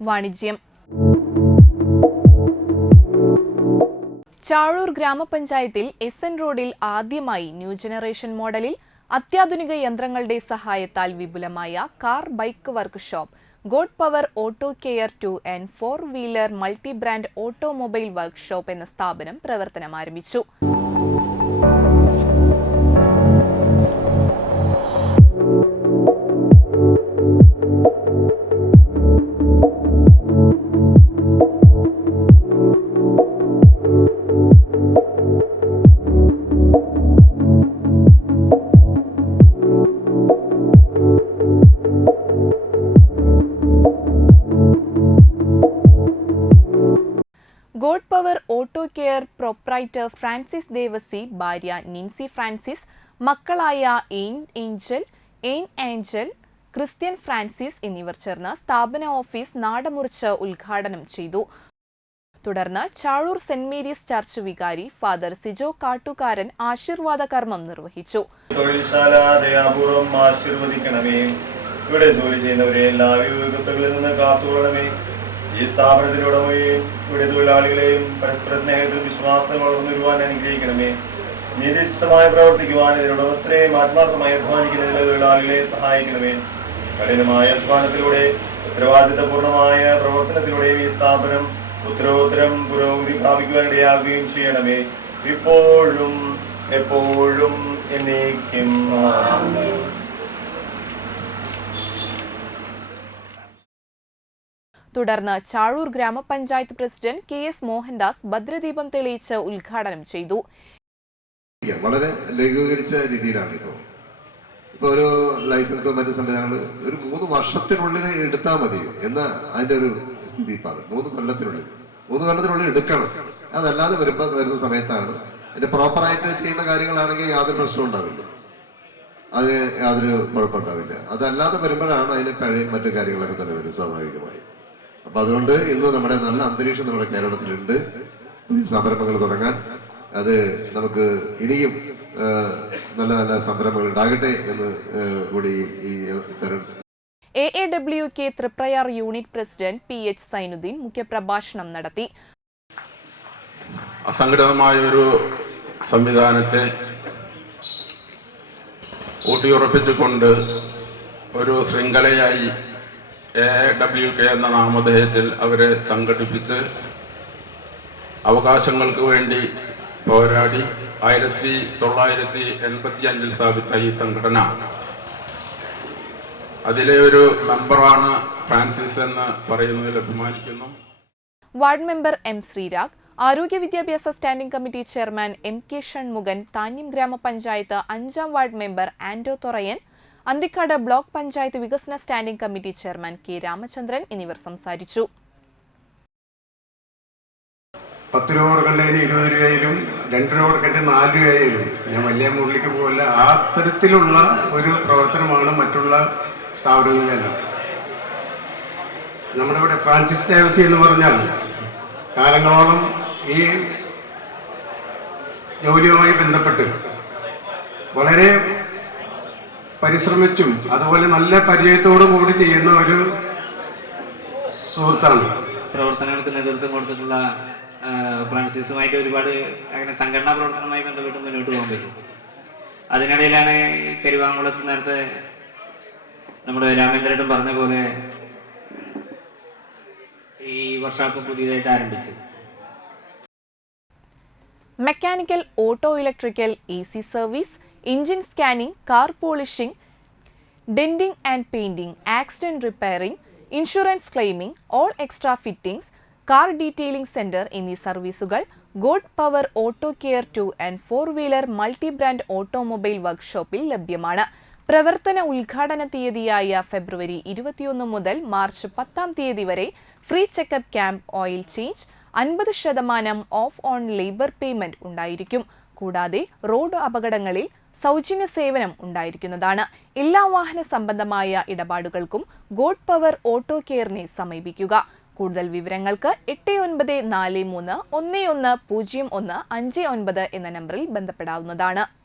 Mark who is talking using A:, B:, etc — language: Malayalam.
A: വാണിജ്യം. ചാഴൂർ ഗ്രാമപഞ്ചായത്തിൽ എസ് എൻ റോഡിൽ ആദ്യമായി ന്യൂ ജനറേഷൻ മോഡലിൽ അത്യാധുനിക യന്ത്രങ്ങളുടെ സഹായത്താൽ വിപുലമായ car bike workshop God power auto care two and four wheeler multi brand automobile workshop എന്ന സ്ഥാപനം പ്രവർത്തനം ആരംഭിച്ചു കെയർ പ്രൊപ്രൈറ്റർ ഫ്രാൻസിസ് ദേവസി ഭാര്യ നിൻസി ഫ്രാൻസിസ് മക്കളായ Ein Angel Ein Angel Christian Francis എന്നിവർ ചേർന്ന് സ്ഥാപന ഓഫീസ് നാടമുറിച്ച് ഉദ്ഘാടനം ചെയ്തു. തുടർന്ന് ചാഴൂർ സെന്റ് മേരീസ് ചർച്ച് വികാരി ഫാദർ സിജോ കാട്ടുകാരൻ ആശീർവാദ കർമ്മം നിർവഹിച്ചു.
B: തൊഴിൽശാല ആശീർവദിക്കണമേ. ഇവിടെ ജോലി ചെയ്യുന്നവരെ എല്ലാ വിവേകത്തുകളിൽ നിന്ന് കാത്തുകൊള്ളണമേ. ഈ സ്ഥാപനത്തിലൂടെ പോയി ഇവിടെ തൊഴിലാളികളെയും പരസ്പര സ്നേഹത്തിലും വിശ്വാസത്തിൽ വളർന്നു വരുവാൻ അനുഗ്രഹിക്കണമേ. നീതിഷ്ഠമായി പ്രവർത്തിക്കുവാൻ ഉടമസ്ഥരെയും ആത്മാർത്ഥമായി അധ്വാനിക്കുന്നതിന് തൊഴിലാളികളെ സഹായിക്കണമേ. കഠിനമായ അധ്വാനത്തിലൂടെ ഉത്തരവാദിത്തപൂർണമായ പ്രവർത്തനത്തിലൂടെയും ഈ സ്ഥാപനം ഉത്തരോത്തരം പുരോഗതി പ്രാപിക്കുവാനിടയാകുകയും ചെയ്യണമേ. ഇപ്പോഴും എപ്പോഴും എന്നേക്കും.
A: തുടർന്ന് ചാഴൂർ ഗ്രാമപഞ്ചായത്ത് പ്രസിഡന്റ് കെ എസ് മോഹൻദാസ് ഭദ്രദീപം തെളിയിച്ച് ഉദ്ഘാടനം ചെയ്തു.
C: വളരെ ലഘൂകരിച്ച രീതിയിലാണ് ഇപ്പോൾ ഇപ്പൊ ഒരു ലൈസൻസോ മറ്റു സംവിധാനങ്ങൾ ഒരു മൂന്ന് വർഷത്തിനുള്ളിൽ എടുത്താൽ മതി എന്ന അതിന്റെ ഒരു സ്ഥിതി ഇപ്പൊ അത്. മൂന്ന് കൊല്ലത്തിനുള്ളിൽ. മൂന്ന് കൊല്ലത്തിനുള്ളിൽ എടുക്കണം. അതല്ലാതെ വരുമ്പോ വരുന്ന സമയത്താണ്. അതിന്റെ പ്രോപ്പറായിട്ട് ചെയ്യുന്ന കാര്യങ്ങളാണെങ്കിൽ യാതൊരു പ്രശ്നവും ഉണ്ടാവില്ല. അതിന് യാതൊരു കുഴപ്പമുണ്ടാവില്ല. അതല്ലാതെ വരുമ്പോഴാണ് അതിന് പഴയ മറ്റു കാര്യങ്ങളൊക്കെ തന്നെ വരും സ്വാഭാവികമായി. അപ്പൊ അതുകൊണ്ട് ഇന്ന് നമ്മുടെ നല്ല അന്തരീക്ഷം നമ്മുടെ കേരളത്തിലുണ്ട്. പുതിയ സംരംഭങ്ങൾ തുടങ്ങാൻ. അത് നമുക്ക് ഇനിയും നല്ല നല്ല സംരംഭങ്ങൾ ഉണ്ടാകട്ടെ എന്ന് കൂടി ഈ തരണം
A: A A W K Triprayar unit president P H Sainudheen മുഖ്യപ്രഭാഷണം നടത്തി.
D: അസംഘടിതമായ ഒരു സംവിധാനത്തെ ഊട്ടിയുറപ്പിച്ചുകൊണ്ട് ഒരു ശൃംഖലയായി എ ഡബ്ല്യു കെ എന്ന നാമധേയത്തിൽ അവരെ സംഘടിപ്പിച്ച് അവകാശങ്ങൾക്ക് വേണ്ടി പോരാടി ആയിരത്തി തൊള്ളായിരത്തി എൺപത്തി അഞ്ചിൽ സ്ഥാപിച്ച ഈ സംഘടന. അതിലെ ഒരു മെമ്പറാണ് ഫ്രാൻസിസ് എന്ന് പറയുന്നതിൽ അഭിമാനിക്കുന്നു.
A: വാർഡ് മെമ്പർ എം ശ്രീരാഗ് ആരോഗ്യ വിദ്യാഭ്യാസ standing committee chairman M K Shanmughan Thanyam grama panchayat അഞ്ചാം ward member Anto Thorayan Anthikad block panchayat വികസന standing committee chairman K Ramachandran എന്നിവർ സംസാരിച്ചു.
E: പത്ത് രൂപ കൊടുക്കേണ്ടതിന് ഇരുപത് രൂപയിലും രണ്ട് രൂപ കൊടുക്കേണ്ടത് നാല് രൂപയായാലും. ഞാൻ വലിയ മുകളിലേക്ക് പോകില്ല ആ തരത്തിലുള്ള ഒരു പ്രവർത്തനമാണ് മറ്റുള്ള സ്ഥാപനങ്ങളിലെല്ലാം. നമ്മുടെ ഇവിടെ ഫ്രാൻസിസ് ദേവസി എന്ന് പറഞ്ഞാൽ കാലങ്ങളോളം ഈ ജോലിയുമായി ബന്ധപ്പെട്ട് വളരെ പരിശ്രമിച്ചും അതുപോലെ നല്ല പരിചയത്തോടും കൂടി ചെയ്യുന്ന ഒരു സുഹൃത്താണ്.
F: പ്രവർത്തനങ്ങൾക്ക് നേതൃത്വം കൊടുത്തിട്ടുള്ള ഫ്രാൻസിസുമായിട്ട് ഒരുപാട് അങ്ങനെ സംഘടനാ പ്രവർത്തനവുമായി ബന്ധപ്പെട്ട് മുന്നോട്ട് പോകാൻ പറ്റും. അതിനിടയിലാണ് കരുവാങ്കുളത്ത് നേരത്തെ നമ്മുടെ രാമേന്ദ്രേട്ടൻ പറഞ്ഞ പോലെ ഈ വർഷാപ്പ് പുതിയതായിട്ട് ആരംഭിച്ചത്.
A: Mechanical auto electrical A C service engine scanning car polishing denting and painting accident repairing insurance claiming all extra fittings car detailing centre എന്നീ സർവീസുകൾ God power auto care two and four wheeler multi brand automobile വർക്ക്ഷോപ്പിൽ ലഭ്യമാണ്. പ്രവർത്തന ഉദ്ഘാടന തീയതിയായ ഫെബ്രുവരി ഇരുപത്തിയൊന്ന് മുതൽ മാർച്ച് പത്താം തീയതി വരെ free checkup camp oil change അൻപത് ശതമാനം ഓഫ് ഓൺ ലേബർ പേയ്മെന്റ് ഉണ്ടായിരിക്കും. കൂടാതെ റോഡ് അപകടങ്ങളിൽ സൗജന്യ സേവനം ഉണ്ടായിരിക്കുന്നതാണ്. എല്ലാ വാഹന സംബന്ധമായ ഇടപാടുകൾക്കും ഗോഡ് പവർ ഓട്ടോ കെയറിനെ സമീപിക്കുക. കൂടുതൽ വിവരങ്ങൾക്ക് എട്ട് ഒൻപത് നാല് മൂന്ന് ഒന്ന് ഒന്ന് പൂജ്യം ഒന്ന് അഞ്ച് ഒൻപത് എന്ന നമ്പറിൽ ബന്ധപ്പെടാവുന്നതാണ്.